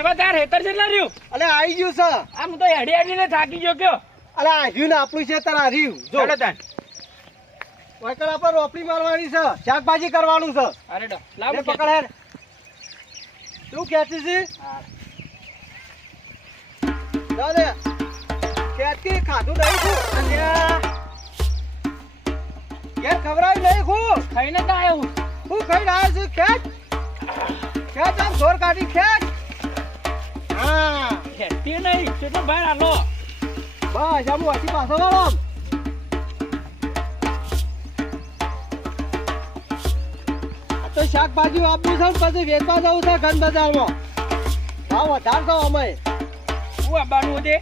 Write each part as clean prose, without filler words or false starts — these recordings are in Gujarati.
જેઠાબા તાર હેતર જેટલા રહ્યું અલે આવી ગયું છે આમ તો હેડી હેડીને થાકી ગયો કયો અલે આવ્યું ને આપણું છે તાર આવ્યું જો ચલો તાન વૈકલ આપણે રોપડી મારવાની છે શાકભાજી કરવાનું છે અરે ડો લાવ લે પકડ હેર તું ખેંચી છે જા દે ખેંચી ખાધું નહીં છું અલ્યા ઘેર ખવડાવી નહીં હું ખાઈને તો આવ્યો હું ખાઈને આવ્યો છું ખેંચ ખેંચ આમ જોર કાઢી ખેંચ હા ખેતી નહીં કેટલો બહાર આલો બસ આમ વાંચી પાછો વાળો તો શાકભાજી આપવું છે ને પછી વેચવા જવું છે ઘન બજારમાં ભાવ વધારશો અમે હું આવવાનું હતું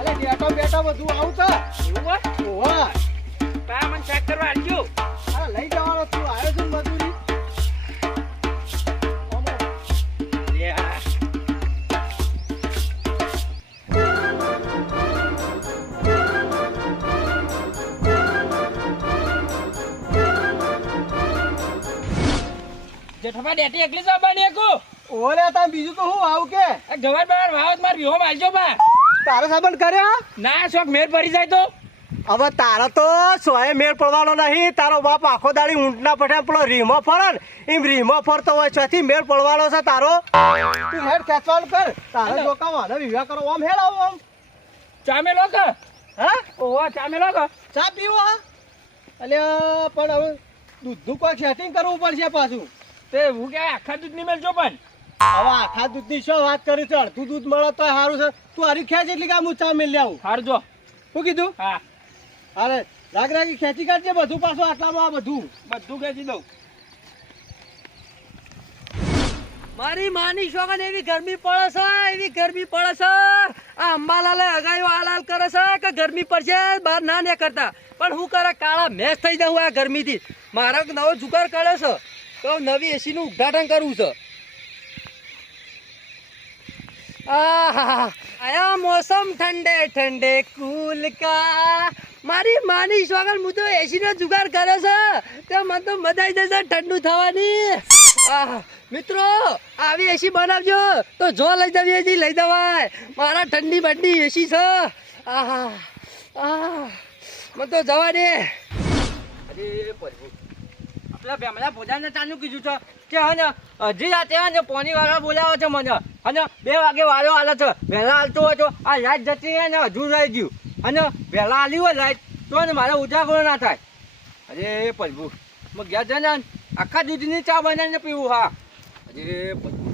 અલે બેટો બેટો બધું આવું છે એવું હોય ઓહો પા મને ચેક કરવા આવજો અરે લઈ જવાનો તું આવ્યો છું ને મજૂરી લે આ જેઠાબા ડેટી એકલી જ આવવાની એકુ ઓલે તા બીજું તો હું આવું કે આ ગવાર બહાર વાવત માર વિહો મારજો બા તારો સંબંધ કર્યો ના શોખ મેર પડી જાય તો હવે તારા તો સોએ મેળ પડવાનો નહીં તારો બાપ આખો દાડી ઊંટના પઠે પેલો રીમો ફરે ને એમ રીમો ફરતો હોય ચોથી મેળ પડવાનો છે તારો તું હેડ ખેંચવાનું કર તારે જોકા વાને વિવાહ કરો આમ હેડ આવો આમ ચામેલો કે હા ઓવા ચામેલો કે ચા પીવો અલ્યા પણ હવે દૂધનું કોઈ સેટિંગ કરવું પડશે પાછું તે હું કે આખા દૂધ ની મેલજો પણ હવે આખા દૂધની શું વાત કરી છે અડધું દૂધ મળે તો સારું છે તું હારી ખેંચ એટલે કે હું ચા મેળ આવું હારજો શું કીધું હા અરે રાગ રાગી ખેંચી કાઢજે બધું પાછું આટલામાં આ બધું બધું ખેંચી દઉં મારી માની શોગન એવી ગરમી પડે છે એવી ગરમી પડે છે આ અંબાલાલે અગાયો હાલ કરે છે કે ગરમી પડશે બહાર ના ને કરતા પણ હું કરે કાળા મેચ થઈ જાઉં આ ગરમીથી મારો નવો જુગાર કરે છે તો નવી એસી નું ઉદ્ઘાટન કરવું છે આયા મોસમ ઠંડે ઠંડે કુલ કા મારી માની શોગન હું તો એસી નો જુગાર કરે છે તે મને તો મજા આવી જશે ઠંડુ થવાની મિત્રો આવી એસી બનાવજો તો જો લઈ જવી એસી લઈ જવાય મારા ઠંડી બંડી એસી છે મને તો જવા દે અરે પ્રભુ આપણા બેમલા પોતાને ચાનું કીધું છે કે હને હજી રાતે હને પોની વાળા બોલાવે છે મને અને 2 વાગે વાળો હાલે છે વહેલા હાલતો હોય તો આ લાઈટ જતી રહે ને હજુ રહી ગયું અને વહેલા હાલી હોય લાઈટ તો ને મારે ઉજાગરો ના થાય અરે પ્રભુ મેં ગયા છે ને આખા દૂધની ચા બનાવીને પીવું હા અરે પ્રભુ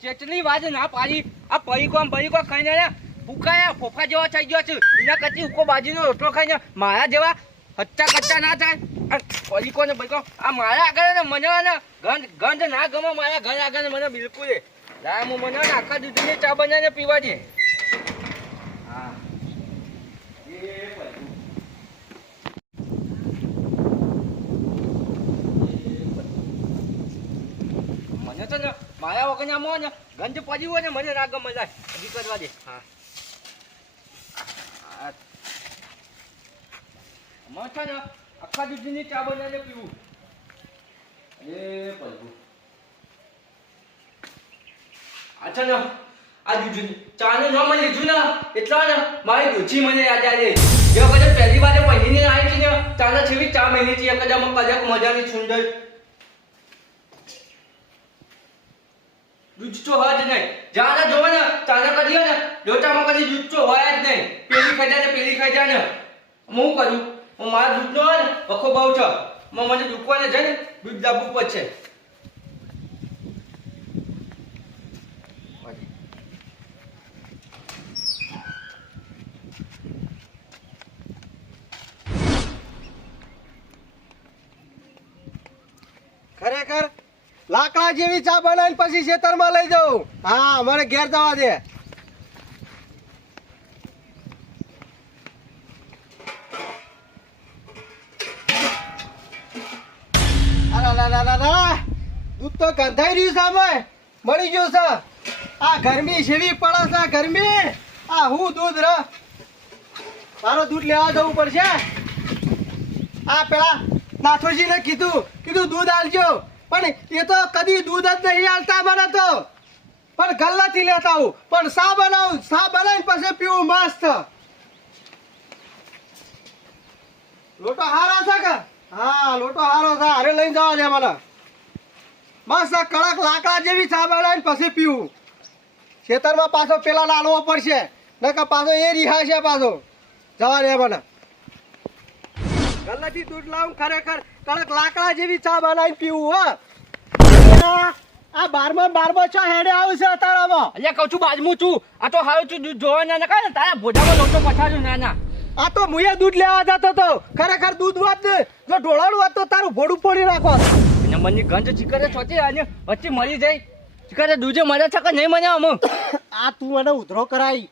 ચેટલી વાત ના પાડી આ પરીકો ખાઈને ને ફૂકાયા ફોફા જેવા થઈ ગયો છે એના કરતી ઉકો બાજુનો રોટલો ખાઈને મારા જેવા હચ્ચા કચ્ચા ના થાય પરીકો ને બરીકો આ મારા આગળ ને મને ને ગંધ ના ગમે મારા ઘર આગળ મને બિલકુલ લાય હું મને આખા દૂધની ચા બનાવીને પીવા દે હા મને તો ને મારા વગર ના મોને ગંધ પડી હોય ને મને ના ગમે જાય હજી કરવા દે હા મત ને આખા દૂધની ચા બનાવીને પીવું અરે પ્રભુ અચ્છા ને આ દૂધની ચાનું નામ લીધું ને એટલા ને મારી દૂધી મને યાદ આવી જે વખતે પહેલી વાર મહિને આવી હતી ને ચાના છેવી 4 મહિનેથી કદાચ મજાની સુંદર દૂધ તો હોય જ નહીં જાના જોવે ને ચાના કરીએ ને લોટામાં કદી દૂધ તો હોય જ નહીં પેલી ખાઈ જાય ને હું કરું હું મારા દૂધનો હોય ને વખો બહુ છે મને દુખવાને જાય ને દૂધ દાબવું પડશે ખરેખર લાકડા જેવી ચા બનાવીને પછી ખેતરમાં લઈ જાઉં હા અમારે ઘેર જવા દે દૂધ તો ગંધાઈ રહ્યું સામે મળી ગયું છે આ ગરમી જેવી પડે છે ગરમી આ હું દૂધ ર તારો દૂધ લેવા જવું પડશે આ પેલા નાથુજીને કીધું દૂધ આલજો પણ એ તો કદી દૂધ જ નહીં આલતા મને તો, પણ ગલ્લાથી લેતા આવું, પણ સા બનાવું, સા બનાવીને પછી પીવું મસ્ત. લોટો હારો છે કે? હા લોટો હારો છે, હારે લઈને જવા દે મને. મસ્ત કડક લાકડા જેવી ચા બનાવીને પછી પીવું. ખેતરમાં પાછો પેલા લાલવો પડશે, નકર પાછો એ રિહાશે પાછો. જવા દે મને. ગલ્લાથી દૂધ લાવું, ખરેખર કડક લાકડા જેવી ચા બનાવીને પીવું. હો આ બારમાં ચા હેડે આવશે તારામાં. એટલે કહું છું બાજમું છું, આ તો હારું છું દૂધ જોવા ના કાંઈ ને તારા ભોજામાં લોટો પછાડ્યું નાના. આ તો મુએ દૂધ લેવા જતો તો, ખરેખર દૂધ વાત ને જો ઢોળાનું વાત તો તારું ભોડું ફોડી નાખો. અને મને ગંધ ચીકરે છોતી અને વચ્ચે મરી જાય ચીકરે દૂધે મરે છે કે નહીં મને અમુક. આ તું મને ઉધરો કરાઈ.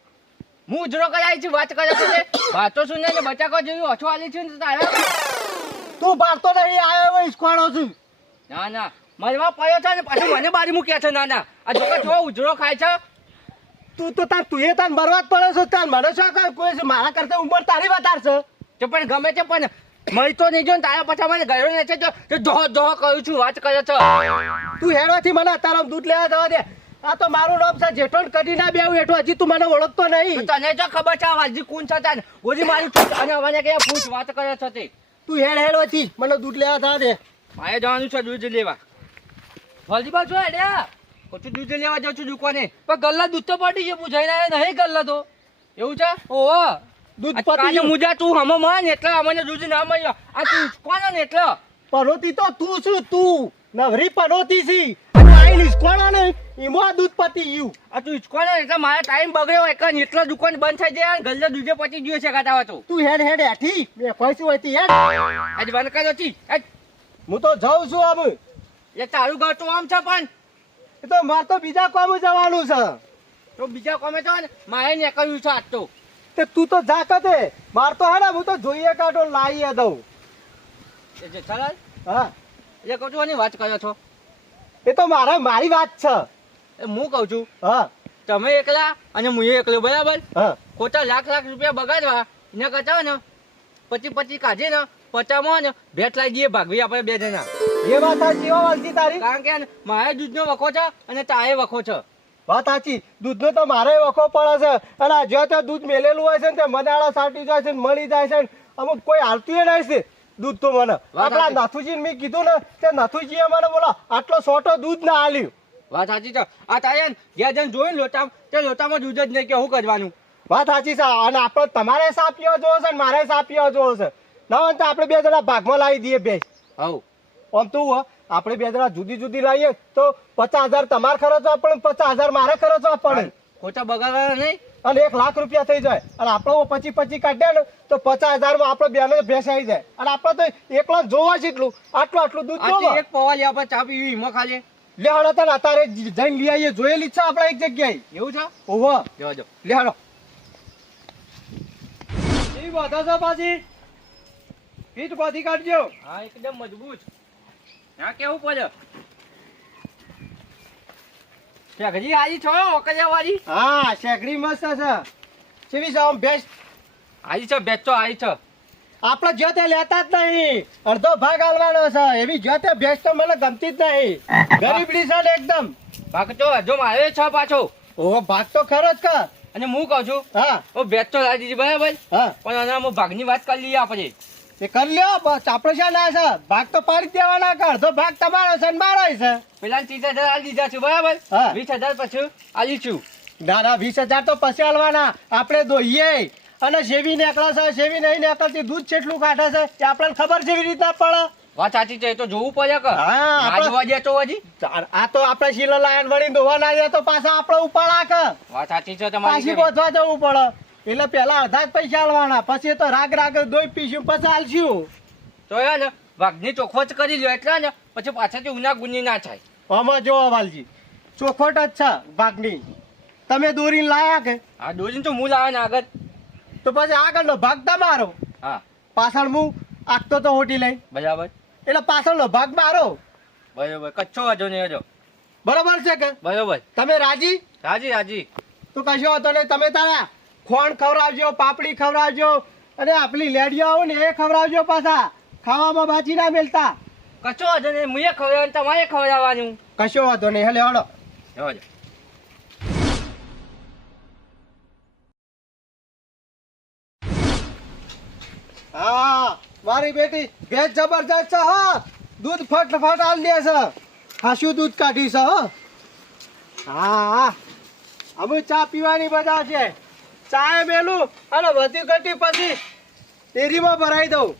હું ઉજરો કરાય છે વાત કરે છે વાતો સુને ને બચાકો જેવી ઓછો આલી છે ને તારા. તું બારતો નહીં આવ્યો હોય ઈસકોણો છું. ના ના મરવા પડ્યો છે ને પાછું મને બારી મૂક્યા છે નાના. આ છોકરા છો ઉજરો ખાય છે. તું તો તાર તું એ તાર મરવા જ પડે છે, તાર મને શું કહે કોઈ છે? મારા કરતા ઉંમર તારી વધારે છે. તો પણ ગમે છે પણ મરી તો નહીં જો ને તારા પાછા મને ગયો ને છે તો દોહો દોહો કરું છું વાત કરે છે. તું હેડવાથી મને તારા દૂધ લેવા જવા દે. આ તો મારું નામ છે જેઠોણ કઢી ના બેવું હેઠું, હજી તું મને ઓળખતો નહીં. તો તને જો ખબર છે વાલજી કોણ છે તાન ગોજી મારી છું અને મને કે પૂછ વાત કરે છે તે. તું હેડવાથી મને દૂધ લેવા જવા દે. મારે જવાનું છે દૂધ લેવા. વાલજીબા છો હેડ્યા પછી દૂધ લેવા જાઉં છું દુકાને. પણ ગલ્લા દૂધ તો પડી છે, પૂછાઈને આવ્યા નહીં ગલ્લા તો. એવું છે ઓહો દૂધ કાલે પતી ગયું. મુજા તું હમ માન એટલે અમને દૂધ ના મળ્યો. આ તું કોણ ને એટલે પનોતી તો તું છું, તું નવરી પનોતી છી. અને આઈ ઈસકોણો ને એમાં દૂધ પતી ગયું. આ તું ઇચકો ને એટલે મારો ટાઈમ બગડ્યો એક ને એટલો દુકાન બંધ થઈ જાય અને ગલ્લે દૂધે પતી ગયો છે કાતા તો. તું હેડ હેડ હેઠી મેં કહીશું હોયતી હેડ. આજ બંધ કર્યો હતી હું તો જાઉં છું આમ. એ તારું ઘર તો આમ છે પણ એ તો મારે તો બીજા કામ જવાનું છે. તો બીજા કોમે તો ને મારે ને કર્યું છે આજ તો. તે તું તો જા કદે. માર તો હે ને હું તો જોઈએ કાઢો લાવીએ દઉં. એ જે સરળ હા એ કહું છું આની વાત કર્યો છો. એ તો મારી વાત છે. એ હું કહું છું હા તમે એકલા અને હું એકલો બરાબર. હા ખોટા લાખ રૂપિયા બગાડવા ને કરતા ને પછી કાઢી ને પચામાં ને ભેટ લાવી દઈએ ભાગવી આપણે બે જણા. એ વાત સાચી હો વાલજી તારી. કારણ કે મારે દૂધનો વખો છે અને તારે વખો છે. વાત સાચી. દૂધનો તો મારે વખો પડે છે. અને આ જો ત્યાં દૂધ મેલેલું હોય છે ને તે મનાળા સાટી જાય છે ને મળી જાય છે ને અમુક કોઈ હાલતું નહીં છે દૂધ તો મને. આપણા નાથુજી મેં કીધું ને તે નાથુજીએ મને બોલો આટલો સોટો દૂધ ના આલ્યું. વાત સાચી છે. આ તારે જ્યાં જણ જોઈને લોટા તે લોટામાં દૂધ જ નહીં કે શું કરવાનું. વાત સાચી છે. અને આપણે તમારે સાપ પીવો જોવો છે ને મારે સાપ પીવો જોવો છે. ના હોય તો આપણે બે જણા ભાગમાં લાવી દઈએ બે. હવ આમ તો આપણે બે જણા જુદી જુદી લાવીએ તો 50,000 તમારે ખર્ચવા પડે, 50,000 મારે ખર્ચવા પડે. ખોટા બગાડવાના નહીં. અને 1 લાખ રૂપિયા થઈ જાય. અને આપણે 25 કાઢ્યા ને તો 50,000 માં આપણે બેને ભેંસ આવી જાય. અને આપણે તો એકલા જોવા છે એટલું આટલું દૂધ જોવા. એક પવા લે આપણે ચા પીવી એમાં ખાલી લેહાડો તને અત્યારે જઈને લઈ આવીએ. જોયેલી જ છે આપણે એક જગ્યાએ. એવું છે. ઓહો જવા દો. લેહાડો. એ બધા છે પાછી પીઠ બાંધી કાઢજો. હા એકદમ મજબૂત. હા કેવું પડે શેખજી આજી છો ઓકલિયા વાળી. હા શેકડી મસ્ત છે. કેવી છે આમ ભેંસ? આજી છે બેચો આવી છે. આપણે જો તે લેતા જ નહીં. અડધો ભાગ આલવાનો છે. એવી જો તે ભેંસ તો મને ગમતી જ નહીં. ગરીબડી છે ને એકદમ. ભાગતો હજુ મારે છે પાછો. ઓહો ભાગ તો ખરો જ કર. અને હું કહું છું હા ઓ બેચો લાવી દીધી બરાબર. હા પણ આના ભાગની વાત કરી લઈએ આપણે. એ કરી લ્યો બસ. આપણે શા ના છે ભાગ તો પાડી જ દેવાના. કે અડધો ભાગ તમારો છે ને મારો છે. પેલા 30,000 આલી દીધા છે બરાબર. હા. 20,000 પછી આલીશું. ના ના 20,000 તો પછી આલવાના. આપણે દોઈએ અને શેવી નીકળે છે શેવી નહીં નીકળતી દૂધ કેટલું કાઢે છે એ આપણને ખબર જેવી રીતના પડે. વાત સાચી છે એ તો જોવું પડે કે હા, આ જોવા દે તો હજી. આ તો આપણે શીલો લાયન વળી દોવા ના જાય તો પાછા આપણે ઉપાડા કે વાત સાચી છે પાછી તમારી. ગોતવા જવું પડે. એટલે પેલા અડધા જ પૈસા આલવાના. પછી તો રાગ દોઈ પીશું પછી આલશું. તો હે ને ભાગની ચોખવટ કરી લ્યો એટલે ને પછી પાછળથી ઉના ગુની ના થાય. આમાં જો વાલજી ચોખોટ જ છે ભાગની. તમે દોરીને લાયા કે આ દોરીને તો હું લાવે ને આગળ. તો પછી આગળનો ભાગ તમારો. હા પાછળ હું આગતો તો હોટી લઈ બરાબર એટલે પાછળનો ભાગ મારો. બરાબર કચ્છો હજો ને હજો. બરોબર છે કે બરાબર તમે રાજી? રાજી રાજી. તો કશો હતો ને. તમે તારા ખોણ ખવડાવજો, પાપડી ખવડાવજો અને આપણી લેડીઓ આવો ને એ ખવડાવજો. પાછા ખાવામાં બાજી ના મેલતા. કશો વાંધો નહીં, મુએ ખવડાવવાનું, તમારે ખવડાવવાનું. કશો વાંધો નહીં. હેલે હળો. જવા દે. હા મારી બેટી ભેજ જબરજસ્ત છે હા. દૂધ ફટફટ આલ દે છે. હાશું દૂધ કાઢી છે હો. હા હા અમે ચા પીવાની બધા છે. ચાય મેલું અને વધી ઘટી પછી ડેરીમાં ભરાઈ દઉં.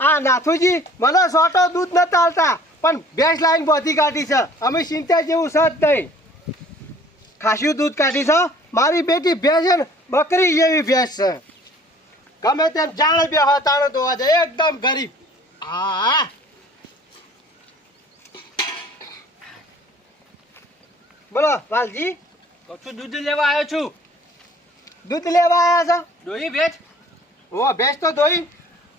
આ નાથુજી મને સોટો દૂધ નથી આવતા પણ ભેંસ લાઈન બધી કાઢી છે. અમે ચિંતા જેવું છે જ નહીં. ખાસ્યું દૂધ કાઢી છે. મારી બેટી ભેંસ છે ને બકરી જેવી ભેંસ છે. ગમે તેમ જાણે બે તાણે ધોવા જાય એકદમ ગરીબ. હા બોલો વાલજી. કહું છું દૂધ લેવા આવ્યો છું. દૂધ લેવા આવ્યા છો? દોહી ભેજ. ઓ ભેંસ તો ધોઈ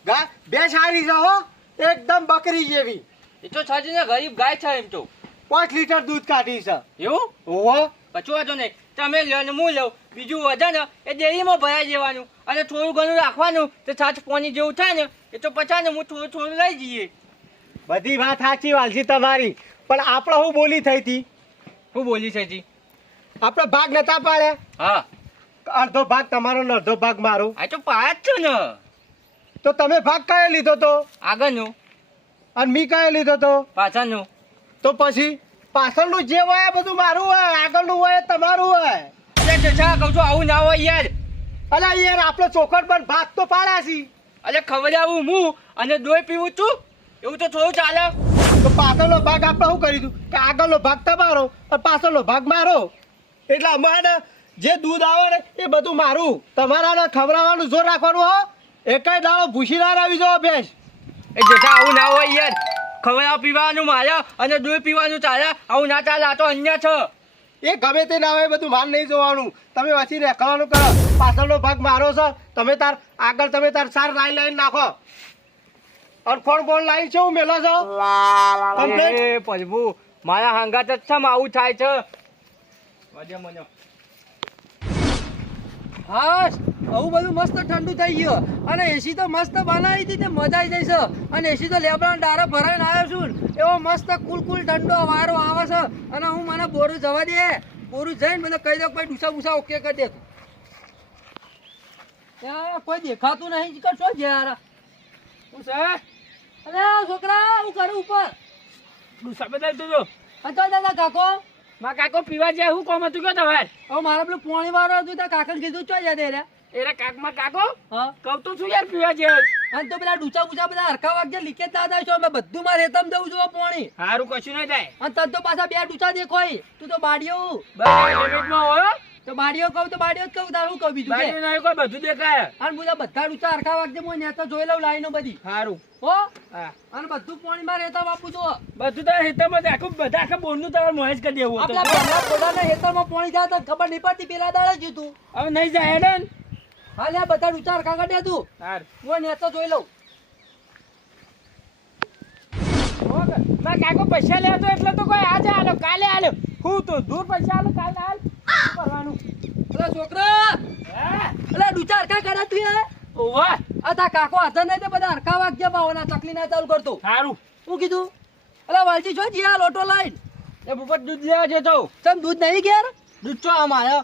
ગા ભેંસ સારી છે હો. એકદમ બકરી જેવી. એ તો છાજી ને ગરીબ ગાય છે એમ તો. 5 લીટર દૂધ કાઢી છે. એવું? ઓહો કશું વાંધો નહીં, તમે લ્યો ને હું લઉં. બીજું વધે ને એ ડેરીમાં ભરાઈ દેવાનું અને થોડું ઘણું રાખવાનું. તો છાછ પાણી જેવું થાય ને એ તો પછા ને હું થોડું થોડું લઈ જઈએ. બધી વાત સાચી વાલજી તમારી. પણ આપણે શું બોલી થઈ હતી? હું બોલી છે જી? આપણે ભાગ નતા પાડ્યા. હા, અડધો ભાગ તમારો ને અડધો ભાગ મારો. આ તો પાયા જ છે ને. તો તમે ભાગ કયો લીધો તો આગળનું અને મી કયો લીધો તો? પાછળનું. તો પછી પાછળનું જે હોય એ બધું મારું હોય, આગળનું હોય એ તમારું હોય. અરે જશા કહું છું આવું ના હોય યાર. અલા યાર આપણે ચોખટ પણ ભાગ તો પાડ્યા છી. અરે ખવડાવું હું અને દોય પીવું છું, એવું તો થોડું ચાલે. તો પાછળનો ભાગ આપણે શું કરી દઉં કે આગળનો ભાગ તમારો અને પાછળનો ભાગ મારો. એટલે અમારે જે દૂધ આવે ને એ બધું મારું. તમારાને ખવડાવવાનું જોર રાખવાનું હો. એકાય દાડો ભૂસી ના આવી જાઓ ભેંસ. એ જશા આવું ના હોય યાર. ખવડાવ પીવાનું મારે અને દોય પીવાનું ચાલે. આવું ના ચાલે, આ તો અન્ય છે. એ ગમે તે ના હોય બધું માન નહીં જોવાનું. તમે વચ્ચે રેખવાનું કરો. પાછળનો ભાગ મારો છે. તમે તાર આગળ તમે તાર સાર લાઈન નાખો. અને ફોન ફોન લાઈન છે હું મેલો છો. અરે પ્રભુ, મારા હંગાત જ છે આવું થાય છે. વજે મને હા આવું બધું મસ્ત ઠંડુ થઈ ગયું અને એસી તો મસ્ત બનાવી હતી તે મજા આવી જાય છે. અને એસી તો લેબડા ડારા ભરાઈને આવ્યો છું ને એવો મસ્ત કુલ ઠંડો વારો આવે છે. અને હું મને બોરું જવા દે, બોરું જઈને મને કહી દો કોઈ ડૂસા બુસા ઓકે કરી દે. ત્યાં કોઈ દેખાતું નહીં કરશો યાર. શું છે? અરે છોકરા હું કરું ઉપર ડૂસા બદલ તું અને તો દાદા કાકો માં કાકો પીવા જાય. હું કોમ હતું કયો તમારે? હવે મારે પેલું પોણી વાળો હતું ત્યાં કાકા કીધું ચો જાય રે. એરે કાકમાં કાકો હા કહું તો છું યાર પીવા જાય. અને તો પેલા ડૂચા બુચા બધા હરખા વાગજે લીકેજ ના થાય છો. મેં બધું મારે રેતમ દઉં છું પોણી. સારું કશું નહીં થાય. અને તને તો પાછા 2 ડૂચા દેખોય. તું તો બાડીઓ બસ લિમિટમાં હોય. તો બાડીઓ કહું તો બાડીઓ જ કહું. તારું કહું બીજું બાકી કે નહીં કોઈ બધું દેખાય. અને બધા ડૂચા હરખા વાગજે. હું ને તો જોઈ લઉં લાઈનો બધી સારું. હો. હા, અને બધું પોણી માં રહેતા બાપુ જો બધું તો હેતરમાં આખું બધા આખા બોરનું તમારે મોહેજ કરી દેવું હતું. આપણા પહેલા પોતાના હેતરમાં પોણી જાય તો ખબર નહીં પડતી. પેલા દાડે જીતું હવે નહીં જાય હેડે ને. હાલ આ બધા ડૂચા હરખા કાઢ્યા તું. સારું. હું ને તો જોઈ લઉં. ના કાકો પૈસા લેવા તો એટલે તો કોઈ આજે આલો કાલે આલો. હું તો દૂર પૈસા આલો કાલે આલ. શું કરવાનું? અલા છોકરા હે? અલા ડૂચા હરખા કર્યા તું યાર. ઓવા આ તા કાકો હાથે નહીં તે બધા હરખા વાગ્યા બાવના ચકલી ના ચાલુ કરતો. સારું. શું કીધું? અલા વાલજી છો જી આ લોટો લાઈન. એ ઉપર દૂધ લેવા જતો. ચમ દૂધ નહીં ઘેર? દૂધ ચો અમારે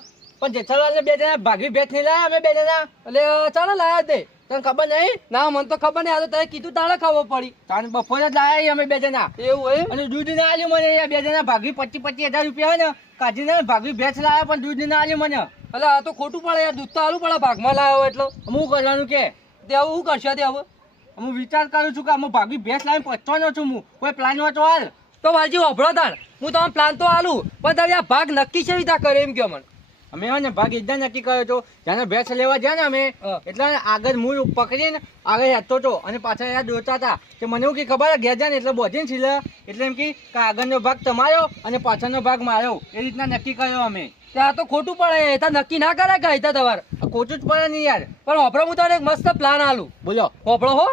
પણ જેઠાલાલ બે જણા ભાગવી ભેટ નહીં લાયા અમે બે જણા. એટલે ચાલો લાયા દે. તને ખબર નહીં? ના મને તો ખબર નહીં. આ તો તે કીધું તારે ખબર પડી. તારે બપોરે જ લાયા અમે બે જણા. એવું હોય અને દૂધ ના આલ્યું મને. એ બે જણા ભાગવી 25,000 રૂપિયા હોય ને કાઢીને ભાગવી ભેટ લાયા પણ દૂધ ના આલ્યું મને. એટલે આ તો ખોટું પડે યાર. દૂધ તો આલું પડે ભાગમાં લાવ્યો એટલો. હું કરવાનું કે તે હવે શું કરશે તે હવે? હું વિચાર કરું છું કે અમે ભાગવી ભેંસ લાવીને પહોંચવાનો છું. હું કોઈ પ્લાન હોય તો હાલ. તો વાલજી વાપરો તાણ. હું તમને પ્લાન તો આલું પણ તમે આ ભાગ નક્કી છે રીતા કરે એમ કહો મને. અમે હોય ને ભાગ એકદમ નક્કી કર્યો હતો. જ્યારે ભેંસ લેવા ગયા ને અમે એટલે આગળ મૂળ પકડીને આગળ હેઠતો હતો અને પાછળ યાર દોડતા હતા. કે મને એવું કે ખબર ઘેર જાય ને એટલે બોધીને છીલે એટલે એમ કે આગળનો ભાગ તમારો અને પાછળનો ભાગ મારો એ રીતના નક્કી કર્યો અમે. ત્યાં તો ખોટું પડે. એ તો નક્કી ના કરે કે હિતા તમારે ખોટું જ પડે નહીં યાર. પણ વાપરો હું તને એક મસ્ત પ્લાન આલું. બોલો. વાપરો હો.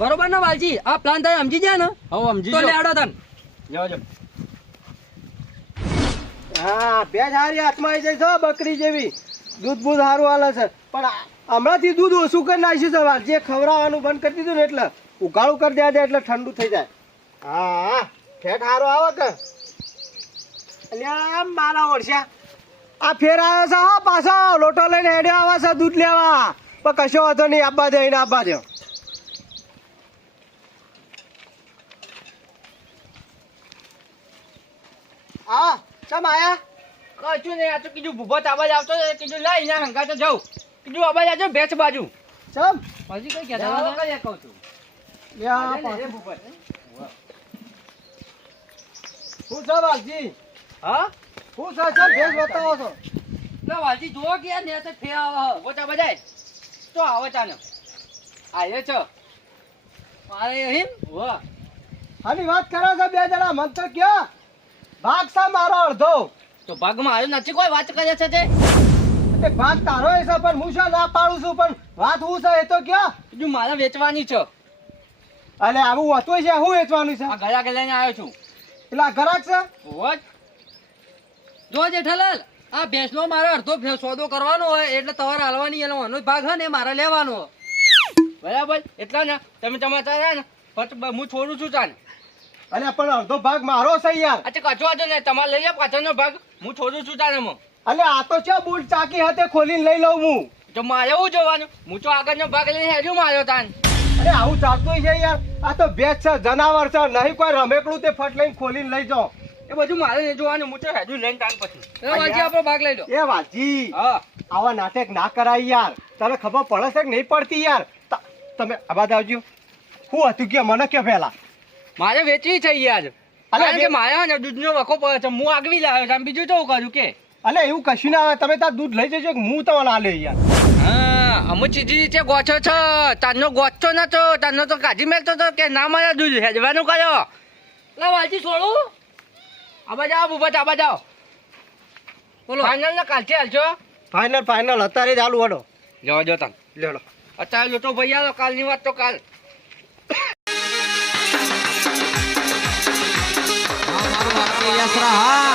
બરોબર ને વાલજી? આ પ્લાન તમે સમજી ગયા ને? હવે સમજી તો જાઓ. લેડો તન. લેવા જાઓ. હા ભેંસ હારી હાથમાં આવી જાય છે બકરી જેવી. દૂધ બૂધ સારું હાલે છે પણ હમણાંથી દૂધ ઓછું કરી નાખ્યું છે વાલજી જે ખવડાવવાનું બંધ કરી દીધું ને એટલે ઉકાળું કરી દેવા જાય એટલે ઠંડુ થઈ જાય હા ફેટ સારો આવે કે અલ્યા મારા ઓળશ્યા આ ફેર આવ્યો છે હા પાછો લોટો લઈને હેડ્યો આવે છે દૂધ લેવા પણ કશો વાંધો નહીં આપવા દે એને આપવા દો હા ચમ આયા કશું નહીં આ તો કીધું ભૂભો તાબાજ આવતો હતો, કીધું લઈ અહીંયા હંગાતો જાઉં કીધું અબાજ આવજો ભેંસ બાજુ ચમ હજી કઈ કહેતા કઈ કહું છું લ્યા લે, લે, પાછો. ભૂપત. શું છે વાલજી હા શું છે ચમ ભેંસ બતાવો છો લે વાલજી જુઓ કે યાર ને તો ફે આવો ભૂપો તાબાજ આય. તો આવો ચાનો આયો છો મારે અહીં વાહ આની વાત કરો છો બે જણા મન તો કયો ભાગ છે મારો અડધો તો ભાગમાં આવ્યો નથી કોઈ વાત કરે છે તે તે ભાગ તારો છે પણ હું શું ના પાડું છું પણ વાત હું છે એ તો કયો કીધું મારે વેચવાની છે અલે આવું હોતું છે હું વેચવાનું છે આ ગળા ગળાને આવ્યો છું પેલા ગ્રાહક છે વોટ જો જેઠાલાલ આ ભેંસનો મારે અડધો સોદો કરવાનો હોય એટલે તમારે હાલવાની એનો એનો ભાગ હે ને મારે લેવાનો. બરાબર એટલા ને તમે તમારા ને પછી હું છોડું છું તાને અલે પણ અડધો ભાગ મારો છે યાર અચ્છા કચો વાંધો ને તમારે લઈ જાઓ પાછળનો ભાગ હું છોડું છું તાને હું અલે આ તો છે બુટ ચાકી હાથે ખોલીને લઈ લઉં હું તો મારે એવું જોવાનું હું તો આગળનો ભાગ લઈને હેડ્યું માર્યો તાન અરે આવું ચાલતું છે યાર આ તો ભેંસ છે જનાવર છે નહીં કોઈ રમેકડું તે ફટ લઈને ખોલીને લઈ જાઓ એ બધું મારે નહીં જોવાનું હું તો હેડ્યું લઈને તાન પછી એ વાલજી આપણો ભાગ લઈ લો. એ વાજી હા આવા નાટક ના કરાય યાર તને ખબર પડે છે કે નહીં પડતી યાર તમે આબાદ આવજો શું હતું કે મને કે પહેલા મારે વેચવી છે યાર કારણ કે મારે ને દૂધનો વખો પડે છે હું આગવી લાવ્યો છું બીજું શું કરું કે અલે એવું કશું ના આવે તમે તાર દૂધ લઈ જજો કે હું તમને આ લે યાર હા અમુક ચીજી છે ગોછો છો તારનો ગોચતો નતો તારનો તો કાઢી મેલતો તો કે ના મારા દૂધ હેડવાનું કર્યો લા વાલજી છોડું આબા જાઓ ભૂપત આબા જાઓ બોલો. ફાઇનલ ને કાલથી હાલશો ફાઇનલ અત્યારે જ હાલું હડો જવા જો તાન લેડો અત્યારે લોટો ભાઈ આવો કાલની વાત તો કાલ યસરા હા